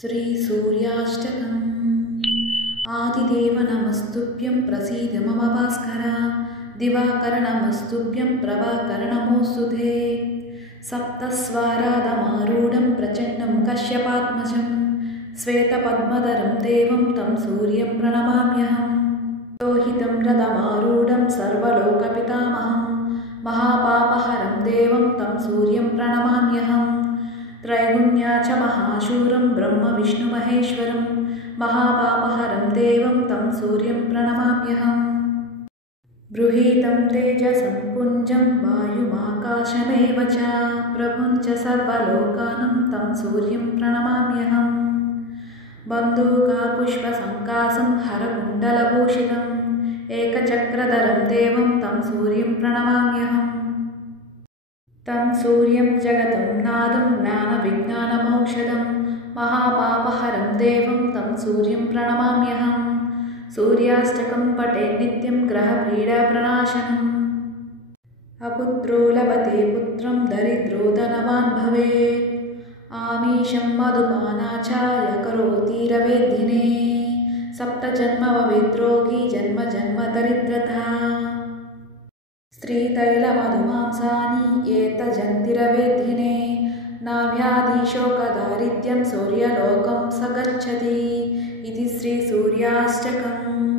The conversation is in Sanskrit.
श्रीसूर्याष्टकम्। आदिदेव नमस्तुभ्यं प्रसीद मम भास्कर। दिवाकर नमस्तुभ्यं प्रभाकर नमोऽस्तु ते। सप्तस्वरादमारूढं प्रचण्डं कश्यपात्मजं श्वेतपद्मधरं देवं तं सूर्यं प्रणमाम्यहम्। लोहितं रथमारूढं सर्वलोकपितामहं महापापहरं देवं तं सूर्यं प्रणमाम्यहम्। त्रैगुण्या च महाशूरं ब्रह्मविष्णुमहेश्वरं महापापहरं देवं तं सूर्यं प्रणमाम्यहम्। बृहीतं तेजसं पुञ्जं वायुमाकाशमेव च प्रभुं च सर्वलोकानं तं सूर्यं प्रणमाम्यहम्। बन्धूकापुष्पसङ्कासं हरकुण्डलभूषितम् एकचक्रधरं देवं तं सूर्यं प्रणमाम्यहम्। तं सूर्यं जगतं नादं ज्ञानविज्ञानमौषधं महापापहरं देवं तं सूर्यं प्रणमाम्यहम्। सूर्याष्टकं पठेत् नित्यं ग्रहपीडाप्रणाशनम्। अपुत्रो लभते पुत्रं दरिद्रो धनवान् भवेत् आमीशं मधुपानाचाय करोति रवेद्दिने सप्तजन्म भवेत् रोगी जन्म जन्म दरिद्रता। स्त्रीतैलमधुमांसानि एतजन्ति रवेद्दिने न व्याधिशोकदारिद्र्यं सूर्यलोकं स गच्छति इति श्रीसूर्याष्टकम्।